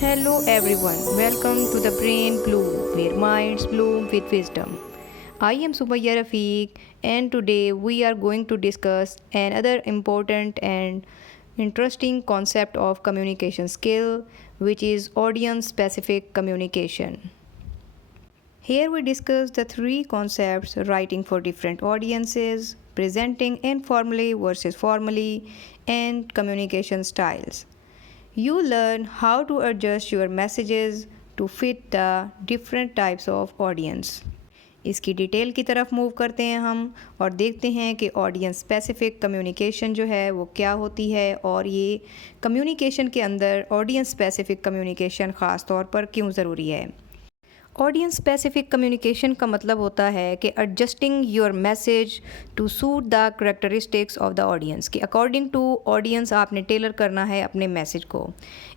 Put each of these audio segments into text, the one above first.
Hello everyone, welcome to the Brain Bloom, where minds bloom with wisdom. I am Sumayya Rafiq, and today we are going to discuss another important and interesting concept of communication skill, which is audience specific communication. Here we discuss the three concepts: writing for different audiences, presenting informally versus formally, and communication styles. You learn how to adjust your messages to fit the different types of audience. इसकी detail की तरफ move करते हैं हम और देखते हैं कि ऑडियंस स्पेसिफिक कम्युनिकेशन जो है वो क्या होती है और ये कम्युनिकेशन के अंदर ऑडियंस स्पेसिफिक कम्युनिकेशन ख़ास तौर पर क्यों ज़रूरी है। ऑडियंस स्पेसिफिक कम्युनिकेशन का मतलब होता है कि adjusting your message to suit the characteristics of the audience, कि अकॉर्डिंग टू ऑडियंस आपने टेलर करना है अपने मैसेज को।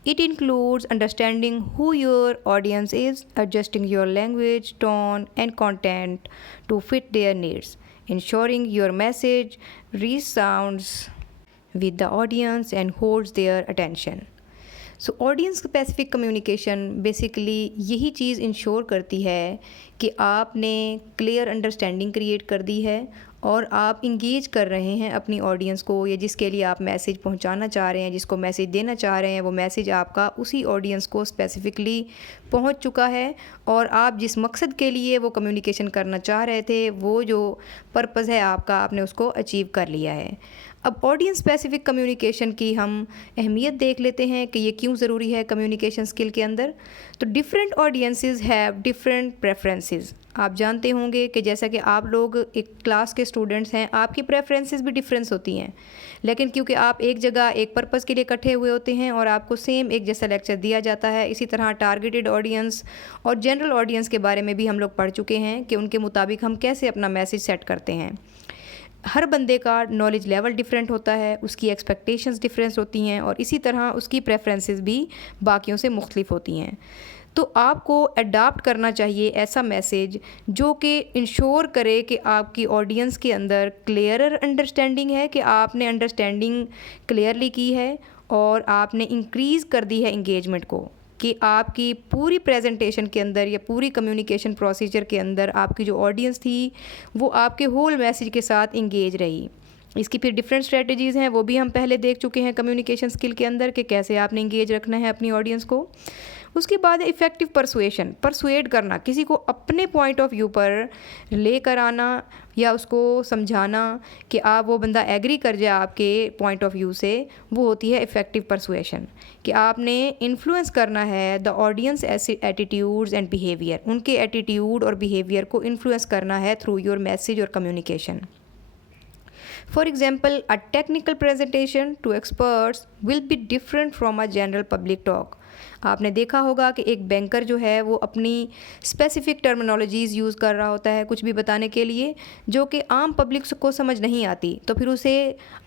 It includes understanding who your audience is, adjusting your language, tone and content to fit their needs, ensuring your message resounds with the audience and holds their attention. So audience specific communication basically यही चीज़ ensure करती है कि आपने clear understanding create कर दी है और आप इंगेज कर रहे हैं अपनी ऑडियंस को, या जिसके लिए आप मैसेज पहुंचाना चाह रहे हैं, जिसको मैसेज देना चाह रहे हैं, वो मैसेज आपका उसी ऑडियंस को स्पेसिफिकली पहुंच चुका है और आप जिस मकसद के लिए वो कम्युनिकेशन करना चाह रहे थे, वो जो पर्पज़ है आपका, आपने उसको अचीव कर लिया है। अब ऑडियंस स्पेसिफिक कम्युनिकेशन की हम अहमियत देख लेते हैं कि ये क्यों ज़रूरी है कम्युनिकेशन स्किल के अंदर। तो different audiences have different preferences. आप जानते होंगे कि जैसा कि आप लोग एक क्लास के स्टूडेंट्स हैं, आपकी प्रेफरेंसेस भी डिफरेंस होती हैं, लेकिन क्योंकि आप एक जगह एक पर्पज़ के लिए इकट्ठे हुए होते हैं और आपको सेम एक जैसा लेक्चर दिया जाता है, इसी तरह टारगेटेड ऑडियंस और जनरल ऑडियंस के बारे में भी हम लोग पढ़ चुके हैं कि उनके मुताबिक हम कैसे अपना मैसेज सेट करते हैं। हर बंदे का नॉलेज लेवल डिफरेंट होता है, उसकी एक्सपेक्टेशंस डिफरेंस होती हैं और इसी तरह उसकी प्रेफरेंसेस भी बाकियों से मुख्तलिफ होती हैं। तो आपको अडाप्ट करना चाहिए ऐसा मैसेज जो कि इंश्योर करे कि आपकी ऑडियंस के अंदर क्लियरर अंडरस्टैंडिंग है, कि आपने अंडरस्टैंडिंग क्लियरली की है और आपने इंक्रीज़ कर दी है इंगेजमेंट को, कि आपकी पूरी प्रेजेंटेशन के अंदर या पूरी कम्युनिकेशन प्रोसीजर के अंदर आपकी जो ऑडियंस थी वो आपके होल मैसेज के साथ इंगेज रही। इसकी फिर डिफरेंट स्ट्रेटजीज़ हैं, वो भी हम पहले देख चुके हैं कम्युनिकेशन स्किल के अंदर कि कैसे आपने इंगेज रखना है अपनी ऑडियंस को। उसके बाद इफ़ेक्टिव परसुएड करना, किसी को अपने पॉइंट ऑफ व्यू पर लेकर आना या उसको समझाना कि आप वो बंदा एग्री कर जाए आपके पॉइंट ऑफ व्यू से, वो होती है इफ़ेक्टिव परसुएशन। कि आपने इन्फ्लुएंस करना है the audience attitudes and behaviour, उनके एटीट्यूड और बिहेवियर को इन्फ्लुएंस करना है थ्रू योर मैसेज और communication. For example, a technical presentation to experts will be different from a general public talk. आपने देखा होगा कि एक बैंकर जो है वो अपनी स्पेसिफिक टर्मिनोलॉजीज़ यूज़ कर रहा होता है कुछ भी बताने के लिए जो कि आम पब्लिक को समझ नहीं आती, तो फिर उसे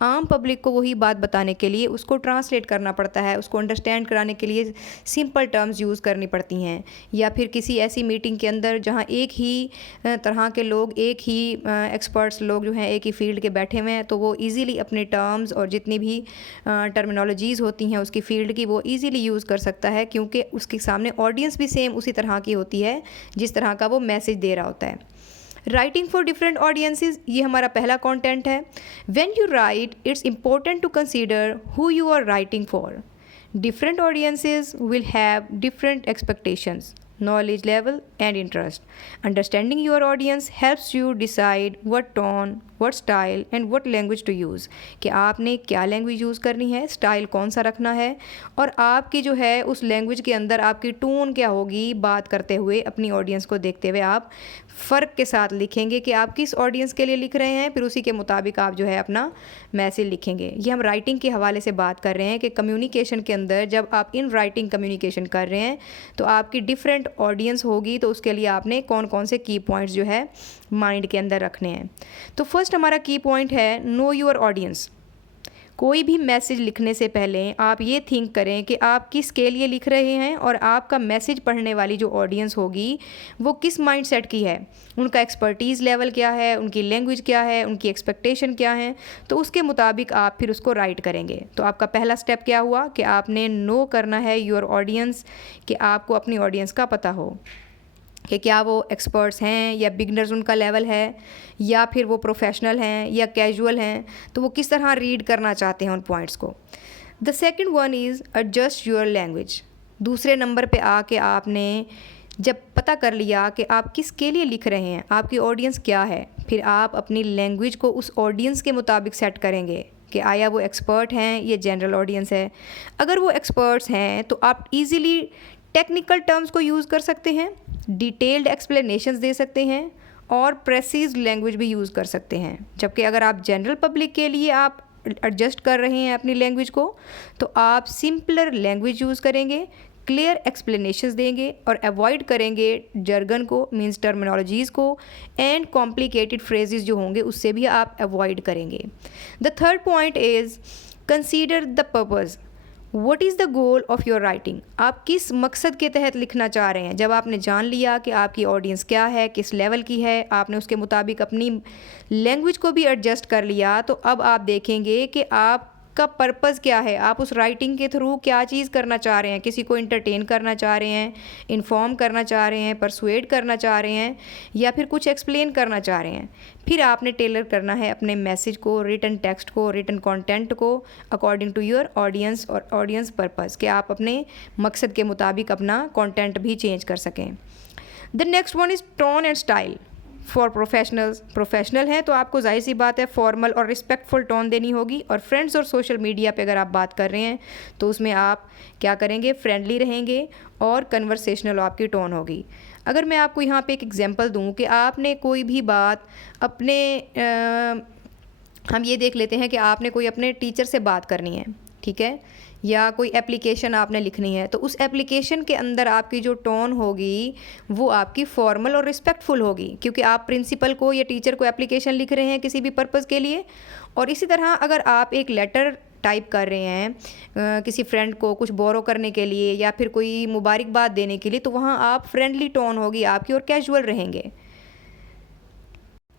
आम पब्लिक को वही बात बताने के लिए उसको ट्रांसलेट करना पड़ता है, उसको अंडरस्टैंड कराने के लिए सिंपल टर्म्स यूज़ करनी पड़ती हैं। या फिर किसी ऐसी मीटिंग के अंदर जहाँ एक ही तरह के लोग, एक ही एक्सपर्ट्स लोग जो हैं एक ही फील्ड के बैठे हुए हैं, तो वो ईज़िली अपने टर्म्स और जितनी भी टर्मिनोलॉजीज़ होती हैं उसकी फ़ील्ड की वो ईज़िली यूज़ कर सकता है, क्योंकि उसके सामने ऑडियंस भी सेम उसी तरह की होती है जिस तरह का वो मैसेज दे रहा होता है। राइटिंग फॉर डिफरेंट ऑडियंसेस, ये हमारा पहला कंटेंट है। When you write, it's important to consider who you are writing for. Different audiences will have different expectations, knowledge level and interest. Understanding your audience helps you decide what tone, what style and what language to use, कि आपने क्या language use करनी है, style कौन सा रखना है और आपकी जो है उस लैंग्वेज के अंदर आपकी टोन क्या होगी बात करते हुए। अपनी ऑडियंस को देखते हुए आप फ़र्क के साथ लिखेंगे कि आप किस ऑडियंस के लिए लिख रहे हैं, फिर उसी के मुताबिक आप जो है अपना मैसेज लिखेंगे। ये हम राइटिंग के हवाले से बात कर रहे हैं कि कम्युनिकेशन के अंदर जब आप इन राइटिंग कम्युनिकेशन कर रहे हैं तो आपकी डिफरेंट ऑडियंस होगी, तो उसके लिए आपने कौन कौन से की पॉइंट्स जो है माइंड के अंदर रखने हैं। तो फर्स्ट हमारा की पॉइंट है नो योर ऑडियंस। कोई भी मैसेज लिखने से पहले आप ये थिंक करें कि आप किसके लिए लिख रहे हैं और आपका मैसेज पढ़ने वाली जो ऑडियंस होगी वो किस माइंडसेट की है, उनका एक्सपर्टीज़ लेवल क्या है, उनकी लैंग्वेज क्या है, उनकी एक्सपेक्टेशन क्या है, तो उसके मुताबिक आप फिर उसको राइट करेंगे। तो आपका पहला स्टेप क्या हुआ कि आपने नो करना है योर ऑडियंस, कि आपको अपनी ऑडियंस का पता हो कि क्या वो एक्सपर्ट्स हैं या बिगनर्स उनका लेवल है, या फिर वो प्रोफेशनल हैं या कैजुअल हैं, तो वो किस तरह रीड करना चाहते हैं उन पॉइंट्स को। The second one is adjust your language. दूसरे नंबर पे आके आपने जब पता कर लिया कि आप किसके लिए लिख रहे हैं, आपकी ऑडियंस क्या है, फिर आप अपनी लैंग्वेज को उस ऑडियंस के मुताबिक सेट करेंगे कि आया वो एक्सपर्ट हैं या जनरल ऑडियंस है। अगर वो एक्सपर्ट्स हैं तो आप इजीली टेक्निकल टर्म्स को यूज़ कर सकते हैं, डिटेल्ड एक्सप्लेनेशंस दे सकते हैं और प्रेसिज लैंग्वेज भी यूज़ कर सकते हैं। जबकि अगर आप जनरल पब्लिक के लिए आप एडजस्ट कर रहे हैं अपनी लैंग्वेज को, तो आप सिंपलर लैंग्वेज यूज़ करेंगे, क्लियर एक्सप्लेनेशंस देंगे और अवॉइड करेंगे जर्गन को, मीन्स टर्मिनोलॉजीज़ को, एंड कॉम्प्लिकेटेड फ्रेजेस जो होंगे उससे भी आप अवॉइड करेंगे। The third point is consider the purpose. What is the goal of your writing. आप किस मकसद के तहत लिखना चाह रहे हैं। जब आपने जान लिया कि आपकी ऑडियंस क्या है, किस लेवल की है, आपने उसके मुताबिक अपनी लैंग्वेज को भी एडजस्ट कर लिया, तो अब आप देखेंगे कि आपका पर्पज़ क्या है, आप उस राइटिंग के थ्रू क्या चीज़ करना चाह रहे हैं। किसी को इंटरटेन करना चाह रहे हैं, इन्फॉर्म करना चाह रहे हैं, परसुएड करना चाह रहे हैं, या फिर कुछ एक्सप्लेन करना चाह रहे हैं। फिर आपने टेलर करना है अपने मैसेज को, रिटन टेक्स्ट को, रिटन कंटेंट को अकॉर्डिंग टू योर ऑडियंस और ऑडियंस पर्पज़, कि आप अपने मकसद के मुताबिक अपना कंटेंट भी चेंज कर सकें। The next one is tone and style for professionals. Professional हैं तो आपको जाहिर सी बात है फॉर्मल और रिस्पेक्टफुल टोन देनी होगी, और फ्रेंड्स और सोशल मीडिया पे अगर आप बात कर रहे हैं तो उसमें आप क्या करेंगे, फ्रेंडली रहेंगे और कन्वर्सेशनल आपकी टोन होगी। अगर मैं आपको यहाँ पे एक एग्जांपल दूँ कि आपने कोई भी बात अपने हम ये देख लेते हैं कि आपने कोई अपने टीचर से बात करनी है, ठीक है, या कोई एप्लीकेशन आपने लिखनी है, तो उस एप्लीकेशन के अंदर आपकी जो टोन होगी वो आपकी फॉर्मल और रिस्पेक्टफुल होगी, क्योंकि आप प्रिंसिपल को या टीचर को एप्लीकेशन लिख रहे हैं किसी भी पर्पज़ के लिए। और इसी तरह अगर आप एक लेटर टाइप कर रहे हैं किसी फ्रेंड को कुछ बोरो करने के लिए या फिर कोई मुबारकबाद देने के लिए, तो वहाँ आप फ्रेंडली टोन होगी आपकी और कैजुअल रहेंगे।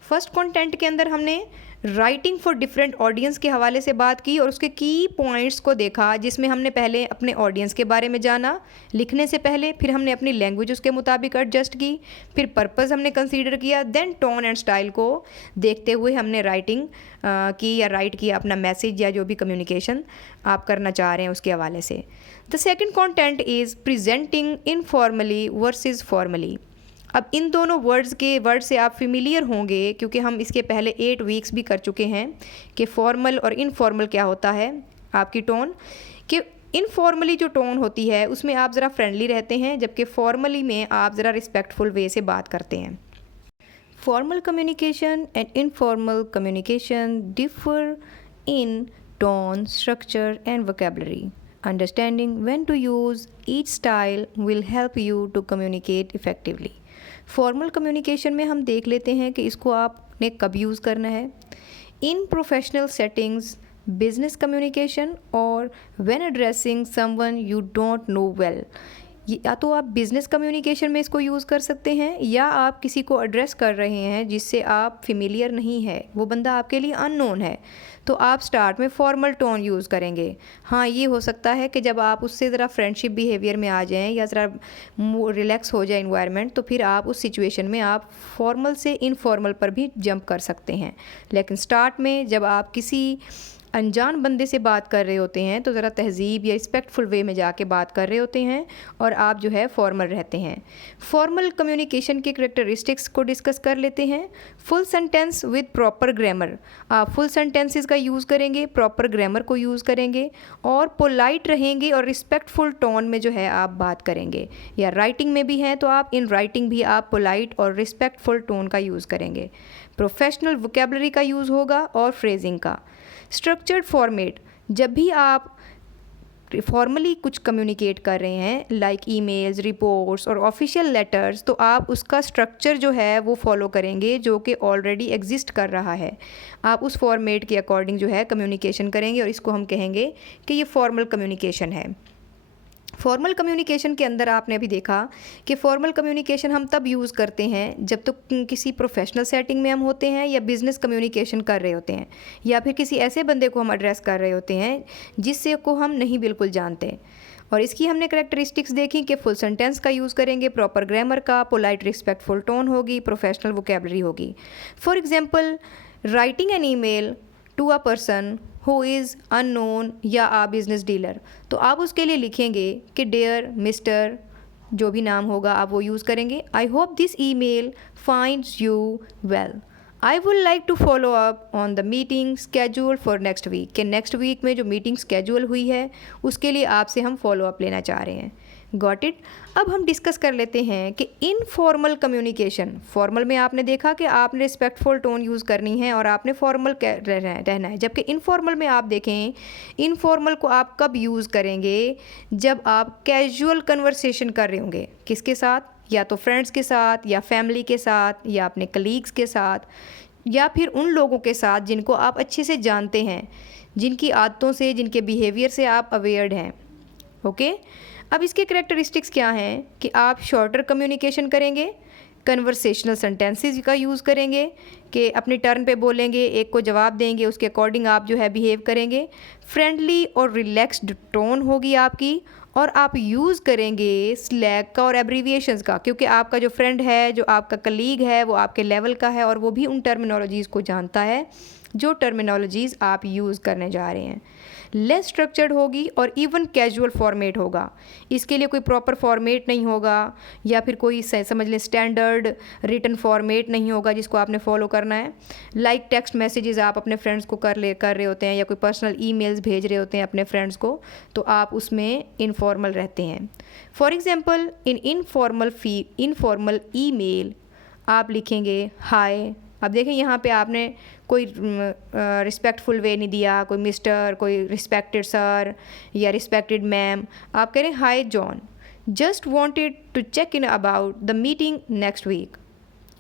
फर्स्ट कंटेंट के अंदर हमने राइटिंग फॉर डिफरेंट ऑडियंस के हवाले से बात की और उसके की पॉइंट्स को देखा, जिसमें हमने पहले अपने ऑडियंस के बारे में जाना लिखने से पहले, फिर हमने अपनी लैंग्वेज उसके मुताबिक एडजस्ट की, फिर पर्पस हमने कंसीडर किया, देन टोन एंड स्टाइल को देखते हुए हमने राइटिंग की या राइट किया अपना मैसेज या जो भी कम्युनिकेशन आप करना चाह रहे हैं उसके हवाले से। The second content is presenting informally versus formally. अब इन दोनों वर्ड से आप फेमिलियर होंगे, क्योंकि हम इसके पहले 8 वीक्स भी कर चुके हैं कि फॉर्मल और इनफॉर्मल क्या होता है। आपकी टोन कि इनफॉर्मली जो टोन होती है उसमें आप ज़रा फ्रेंडली रहते हैं, जबकि फॉर्मली में आप ज़रा रिस्पेक्टफुल वे से बात करते हैं। Formal communication and informal communication differ in tone, structure and vocabulary. Understanding when to use each style will help you to communicate effectively. Formal communication में हम देख लेते हैं कि इसको आपने कब यूज़ करना है। In professional settings, business communication और when addressing someone you don't know well. या तो आप बिज़नेस कम्युनिकेशन में इसको यूज़ कर सकते हैं, या आप किसी को एड्रेस कर रहे हैं जिससे आप फेमिलियर नहीं है, वो बंदा आपके लिए अननोन है, तो आप स्टार्ट में फॉर्मल टोन यूज़ करेंगे। हाँ, ये हो सकता है कि जब आप उससे ज़रा फ्रेंडशिप बिहेवियर में आ जाएं या ज़रा रिलैक्स हो जाए इन्वायरमेंट, तो फिर आप उस सिचुएशन में आप फॉर्मल से इनफॉर्मल पर भी जंप कर सकते हैं। लेकिन स्टार्ट में जब आप किसी अनजान बंदे से बात कर रहे होते हैं तो ज़रा तहज़ीब या रिस्पेक्टफुल वे में जाके बात कर रहे होते हैं और आप जो है फॉर्मल रहते हैं। फॉर्मल कम्युनिकेशन के करैक्टरिस्टिक्स को डिस्कस कर लेते हैं। Full sentence with proper grammar. आप फुल सेंटेंसेस का यूज़ करेंगे, प्रॉपर ग्रामर को यूज़ करेंगे और पोलाइट रहेंगे और रिस्पेक्टफुल टोन में जो है आप बात करेंगे। या राइटिंग में भी हैं तो आप इन राइटिंग भी आप पोलाइट और रिस्पेक्टफुल टोन का यूज़ करेंगे। प्रोफेशनल वोकैबुलरी का यूज़ होगा और फ्रेजिंग का। स्ट्रक्चर्ड फॉर्मेट, जब भी आप फॉर्मली कुछ कम्युनिकेट कर रहे हैं लाइक ईमेल्स, रिपोर्ट्स और ऑफिशियल लेटर्स, तो आप उसका स्ट्रक्चर जो है वो फॉलो करेंगे जो कि ऑलरेडी एग्जिस्ट कर रहा है। आप उस फॉर्मेट के अकॉर्डिंग जो है कम्युनिकेशन करेंगे और इसको हम कहेंगे कि ये फॉर्मल कम्युनिकेशन है। फॉर्मल कम्युनिकेशन के अंदर आपने अभी देखा कि फॉर्मल कम्युनिकेशन हम तब यूज़ करते हैं जब तो किसी प्रोफेशनल सेटिंग में हम होते हैं या बिज़नेस कम्युनिकेशन कर रहे होते हैं या फिर किसी ऐसे बंदे को हम एड्रेस कर रहे होते हैं जिससे को हम नहीं बिल्कुल जानते। और इसकी हमने करेक्टरिस्टिक्स देखी कि फुल सेंटेंस का यूज़ करेंगे, प्रॉपर ग्रामर का, पोलाइट रिस्पेक्टफुल टोन होगी, प्रोफेशनल वोकेबलरी होगी। For example, writing an email to a person who is unknown या आ बिजनेस डीलर, तो आप उसके लिए लिखेंगे कि डियर मिस्टर, जो भी नाम होगा आप वो यूज़ करेंगे। I hope this email finds you well. I would like to follow up on the meeting schedule for next week, कि नेक्स्ट वीक में जो मीटिंग स्केड्यूल हुई है उसके लिए आपसे हम फॉलो अप लेना चाह रहे हैं। Got it. अब हम डिस्कस कर लेते हैं कि इनफॉर्मल कम्युनिकेशन। फॉर्मल में आपने देखा कि आपने रिस्पेक्टफुल टोन यूज़ करनी है और आपने फॉर्मल रहना है, जबकि इनफॉर्मल में आप देखें, इनफॉर्मल को आप कब यूज़ करेंगे, जब आप कैजुअल कन्वर्सेशन कर रहे होंगे। किसके साथ? या तो फ्रेंड्स के साथ, या फैमिली के साथ, या अपने कलीग्स के साथ, या फिर उन लोगों के साथ जिनको आप अच्छे से जानते हैं, जिनकी आदतों से, जिनके बिहेवियर से आप अवेयर्ड हैं। ओके। अब इसके करेक्टरिस्टिक्स क्या हैं कि आप शॉर्टर कम्युनिकेशन करेंगे, कन्वर्सेशनल सेंटेंसेस का यूज़ करेंगे कि अपनी टर्न पे बोलेंगे, एक को जवाब देंगे, उसके अकॉर्डिंग आप जो है बिहेव करेंगे। फ्रेंडली और रिलैक्स्ड टोन होगी आपकी, और आप यूज़ करेंगे स्लैग का और एब्रीविएशंस का, क्योंकि आपका जो फ्रेंड है, जो आपका कलीग है, वो आपके लेवल का है और वो भी उन टर्मिनोलॉजीज़ को जानता है जो टर्मिनोलॉजीज़ आप यूज़ करने जा रहे हैं। लेस स्ट्रक्चर्ड होगी और इवन कैजुअल फॉर्मेट होगा। इसके लिए कोई प्रॉपर फॉर्मेट नहीं होगा या फिर कोई समझ लें स्टैंडर्ड रिटन फॉर्मेट नहीं होगा जिसको आपने फॉलो करना है। लाइक टेक्स्ट मैसेजेस आप अपने फ्रेंड्स को कर रहे होते हैं या कोई पर्सनल ईमेल्स भेज रहे होते हैं अपने फ्रेंड्स को, तो आप उसमें इनफॉर्मल रहते हैं। For example, in informal email आप लिखेंगे हाय। अब देखें यहाँ पे आपने कोई रिस्पेक्टफुल वे नहीं दिया, कोई मिस्टर, कोई रिस्पेक्टेड सर या रिस्पेक्टेड मैम। आप कह रहे हैं hi John, just wanted to check in about the meeting next week.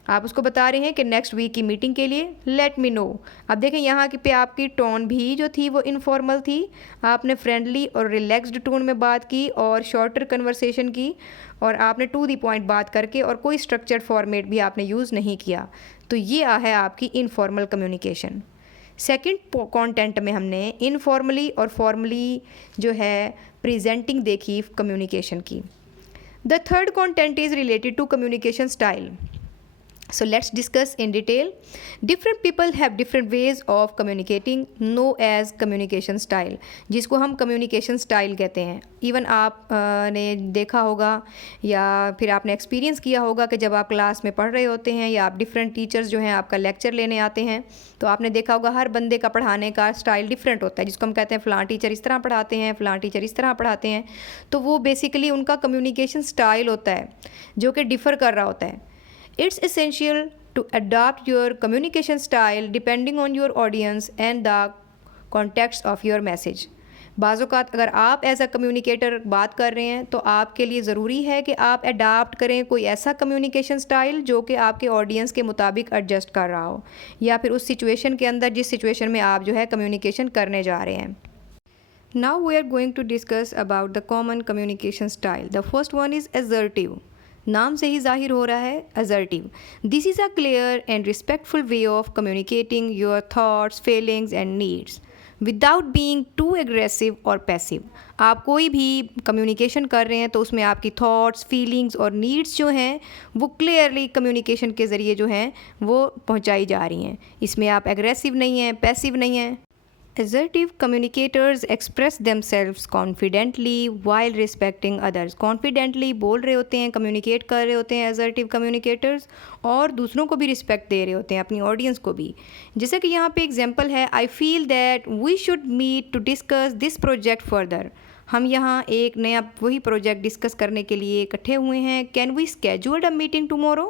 आप उसको बता रहे हैं कि नेक्स्ट वीक की मीटिंग के लिए लेट मी नो। अब देखें यहाँ पे आपकी टोन भी जो थी वो इनफॉर्मल थी। आपने फ्रेंडली और रिलैक्स्ड टोन में बात की और शॉर्टर कन्वर्सेशन की, और आपने टू द पॉइंट बात करके, और कोई स्ट्रक्चर्ड फॉर्मेट भी आपने यूज़ नहीं किया। तो ये है आपकी इनफॉर्मल कम्युनिकेशन। सेकंड कंटेंट में हमने इनफॉर्मली और फॉर्मली जो है प्रेजेंटिंग देखी कम्युनिकेशन की। The third content is related to communication style. So let's discuss in detail. Different people have different ways of communicating, known as communication style, जिसको हम communication style कहते हैं। इवन आप ने देखा होगा या फिर आपने एक्सपीरियंस किया होगा कि जब आप क्लास में पढ़ रहे होते हैं या आप डिफरेंट टीचर्स जो हैं आपका लेक्चर लेने आते हैं, तो आपने देखा होगा हर बंदे का पढ़ाने का स्टाइल डिफरेंट होता है, जिसको हम कहते हैं फ़लाँ टीचर इस तरह पढ़ाते हैं, फ़लाँ टीचर इस तरह पढ़ाते हैं। तो वो बेसिकली उनका कम्युनिकेशन स्टाइल होता है जो कि डिफ़र कर रहा होता है। It's essential to adopt your communication style depending on your audience and the context of your message. बाज़ औक़ात अगर आप एज अ कम्युनिकेटर बात कर रहे हैं तो आपके लिए ज़रूरी है कि आप अडाप्ट करें कोई ऐसा कम्युनिकेशन स्टाइल जो कि आपके ऑडियंस के मुताबिक एडजस्ट कर रहा हो, या फिर उस सिचुएशन के अंदर जिस सिचुएशन में आप जो है कम्युनिकेशन करने जा रहे हैं। Now we are going to discuss about the common communication style. The first one is assertive. नाम से ही जाहिर हो रहा है assertive. This is a clear and respectful way of communicating your thoughts, feelings and needs without being too aggressive or passive. आप कोई भी communication कर रहे हैं तो उसमें आपकी थॉट्स, फीलिंग्स और नीड्स जो हैं वो क्लियरली कम्युनिकेशन के ज़रिए जो हैं वो पहुंचाई जा रही हैं। इसमें आप एग्रेसिव नहीं हैं, पैसिव नहीं हैं। Assertive communicators express themselves confidently while respecting others. Confidently बोल रहे होते हैं, communicate कर रहे होते हैं assertive communicators, और दूसरों को भी respect दे रहे होते हैं, अपनी audience को भी। जैसे कि यहाँ पे example है, I feel that we should meet to discuss this project further. हम यहाँ एक नया वही प्रोजेक्ट डिस्कस करने के लिए इकट्ठे हुए हैं। Can we scheduled a meeting tomorrow?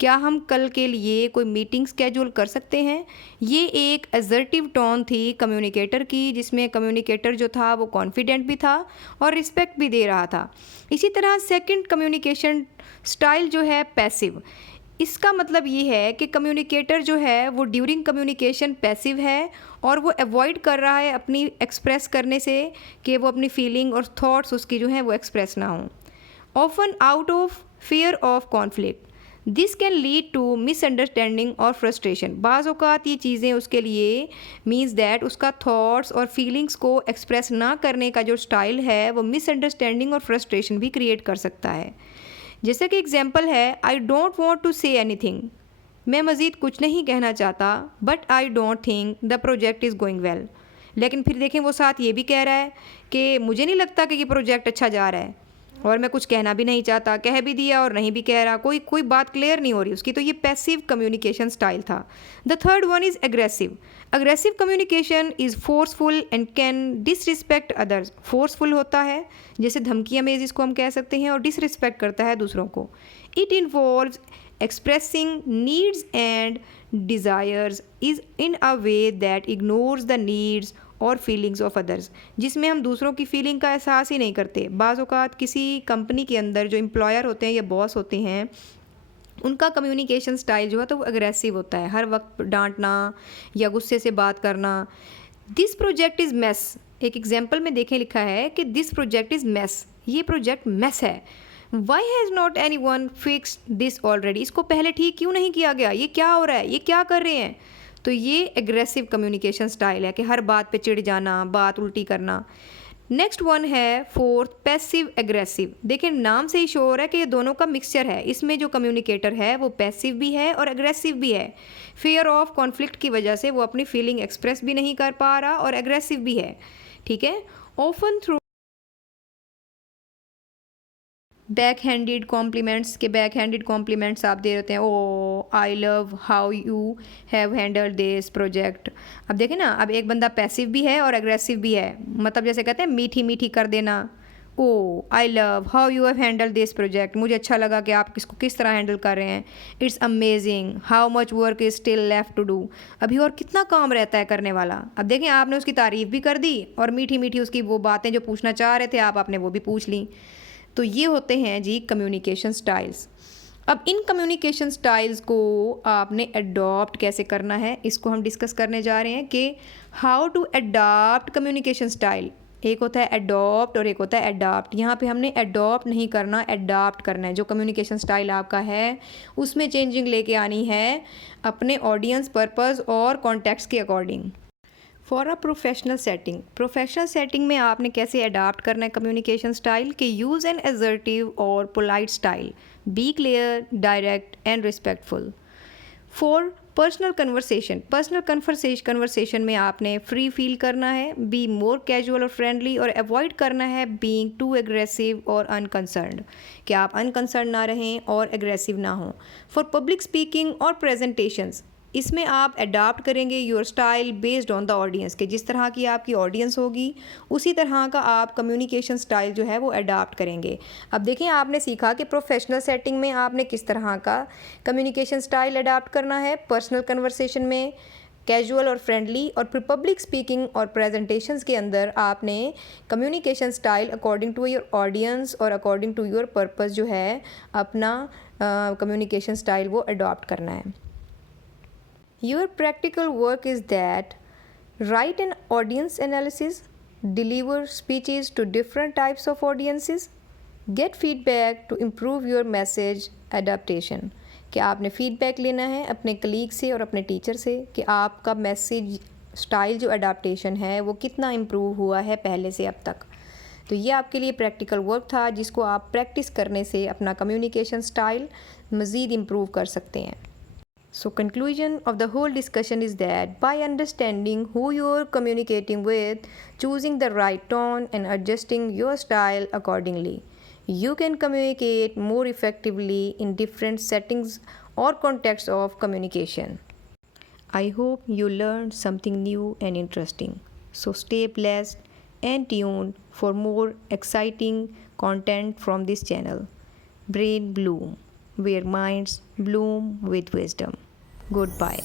क्या हम कल के लिए कोई मीटिंग स्केड्यूल कर सकते हैं? ये एक असर्टिव टोन थी कम्युनिकेटर की, जिसमें कम्युनिकेटर जो था वो कॉन्फिडेंट भी था और रिस्पेक्ट भी दे रहा था। इसी तरह सेकंड कम्युनिकेशन स्टाइल जो है पैसिव, इसका मतलब ये है कि कम्युनिकेटर जो है वो ड्यूरिंग कम्युनिकेशन पैसिव है और वो अवॉइड कर रहा है अपनी एक्सप्रेस करने से कि वो अपनी फीलिंग और थॉट्स उसकी जो हैं वो एक्सप्रेस ना हों। Often out of fear of conflict, this can lead to misunderstanding और फ्रस्ट्रेशन। बाज़ औक़ात ये चीज़ें उसके लिए मीन्स दैट उसका थॉट्स और फीलिंग्स को एक्सप्रेस ना करने का जो स्टाइल है वो मिसअंडरस्टैंडिंग और फ्रस्ट्रेशन भी क्रिएट कर सकता है। जैसे कि एग्जाम्पल है, I don't want to say anything, मैं मज़ीद कुछ नहीं कहना चाहता, but I don't think the project is going well. लेकिन फिर देखें वो साथ ये भी कह रहा है कि मुझे नहीं लगता कि ये प्रोजेक्ट अच्छा जा रहा है, और मैं कुछ कहना भी नहीं चाहता, कह भी दिया और नहीं भी कह रहा, कोई बात क्लियर नहीं हो रही उसकी। तो ये पैसिव कम्युनिकेशन स्टाइल था। The third one is aggressive. Aggressive communication is forceful and can disrespect others. Forceful होता है, जैसे धमकियाँ में जिसको हम कह सकते हैं, और डिसरिस्पेक्ट करता है दूसरों को। It involves expressing needs and desires is in a way that ignores the needs और फीलिंग्स ऑफ अदर्स, जिसमें हम दूसरों की फीलिंग का एहसास ही नहीं करते। बाज़ औक़ात किसी कंपनी के अंदर जो एम्प्लॉयर होते हैं या बॉस होते हैं, उनका कम्युनिकेशन स्टाइल जो है तो वो अग्रेसिव होता है, हर वक्त डांटना या गुस्से से बात करना। दिस प्रोजेक्ट इज़ मेस, एक एग्जाम्पल में देखें लिखा है कि दिस प्रोजेक्ट इज़ मेस, ये प्रोजेक्ट मेस है। Why has not anyone fixed this already, इसको पहले ठीक क्यों नहीं किया गया, ये क्या हो रहा है, ये क्या कर रहे हैं। तो ये एग्रेसिव कम्युनिकेशन स्टाइल है कि हर बात पे चिढ़ जाना, बात उल्टी करना। नेक्स्ट वन है फोर्थ पैसिव एग्रेसिव। देखिए नाम से ही शो हो रहा है कि ये दोनों का मिक्सचर है। इसमें जो कम्युनिकेटर है वो पैसिव भी है और एग्रेसिव भी है। फियर ऑफ कॉन्फ्लिक्ट की वजह से वो अपनी फीलिंग एक्सप्रेस भी नहीं कर पा रहा और एग्रेसिव भी है। ठीक है, often through back handed compliments के बैक हैंडेड कॉम्प्लीमेंट्स आप दे देते हैं, oh I love how you have handled this project. अब देखें ना, अब एक बंदा पैसिव भी है और एग्रेसिव भी है, मतलब जैसे कहते हैं मीठी मीठी कर देना, oh I love how you have handled this project, मुझे अच्छा लगा कि आप इसको किस तरह हैंडल कर रहे हैं। It's amazing how much work is still left to do, अभी और कितना काम रहता है करने वाला। अब देखें आपने उसकी तारीफ़ भी कर दी और मीठी मीठी उसकी वो बातें जो पूछना चाह रहे थे आपने वो भी पूछ ली। तो ये होते हैं जी कम्युनिकेशन स्टाइल्स। अब इन कम्युनिकेशन स्टाइल्स को आपने अडॉप्ट कैसे करना है, इसको हम डिस्कस करने जा रहे हैं कि how to adopt communication style. एक होता है अडॉप्ट और एक होता है अडॉप्ट। यहाँ पे हमने अडॉप्ट नहीं करना, अडॉप्ट करना है। जो कम्युनिकेशन स्टाइल आपका है उसमें चेंजिंग लेके आनी है अपने ऑडियंस पर्पस और कॉन्टेक्स्ट के according. For a professional setting में आपने कैसे अडाप्ट करना है कम्युनिकेशन स्टाइल के यूज़ एन असर्टिव और polite style, be clear, direct and respectful. For personal conversation में आपने फ्री फील करना है, बी मोर कैजुअल और फ्रेंडली, और अवॉइड करना है बीइंग टू एग्रेसिव और अनकंसर्न्ड, कि आप अनकंसर्न ना रहें और एग्रेसिव ना हों। फॉर पब्लिक स्पीकिंग और प्रेजेंटेशंस, इसमें आप अडाप्ट करेंगे your style based on the audience, के जिस तरह की आपकी ऑडियंस होगी उसी तरह का आप कम्युनिकेशन स्टाइल जो है वो अडाप्ट करेंगे। अब देखें आपने सीखा कि प्रोफेशनल सेटिंग में आपने किस तरह का कम्युनिकेशन स्टाइल अडाप्ट करना है, पर्सनल कन्वर्सेशन में कैजुअल और फ्रेंडली, और फिर पब्लिक स्पीकिंग और प्रेजेंटेशंस के अंदर आपने communication style according to your audience और अकॉर्डिंग टू योर पर्पस जो है अपना कम्युनिकेशन स्टाइल वो अडॉप्ट करना है। Your practical work is that write an audience analysis, deliver speeches to different types of audiences, get feedback to improve your message adaptation। कि आपने feedback लेना है अपने कलीग से और अपने टीचर से कि आपका मैसेज स्टाइल जो अडाप्टेशन है वो कितना इम्प्रूव हुआ है पहले से अब तक। तो ये आपके लिए प्रैक्टिकल वर्क था जिसको आप प्रैक्टिस करने से अपना कम्युनिकेशन स्टाइल मज़ीद इम्प्रूव कर सकते हैं। So conclusion of the whole discussion is that by understanding who you're communicating with, choosing the right tone and adjusting your style accordingly, you can communicate more effectively in different settings or contexts of communication. I hope you learned something new and interesting. So stay blessed and tune for more exciting content from this channel. Brain Bloom, where minds bloom with wisdom. Goodbye.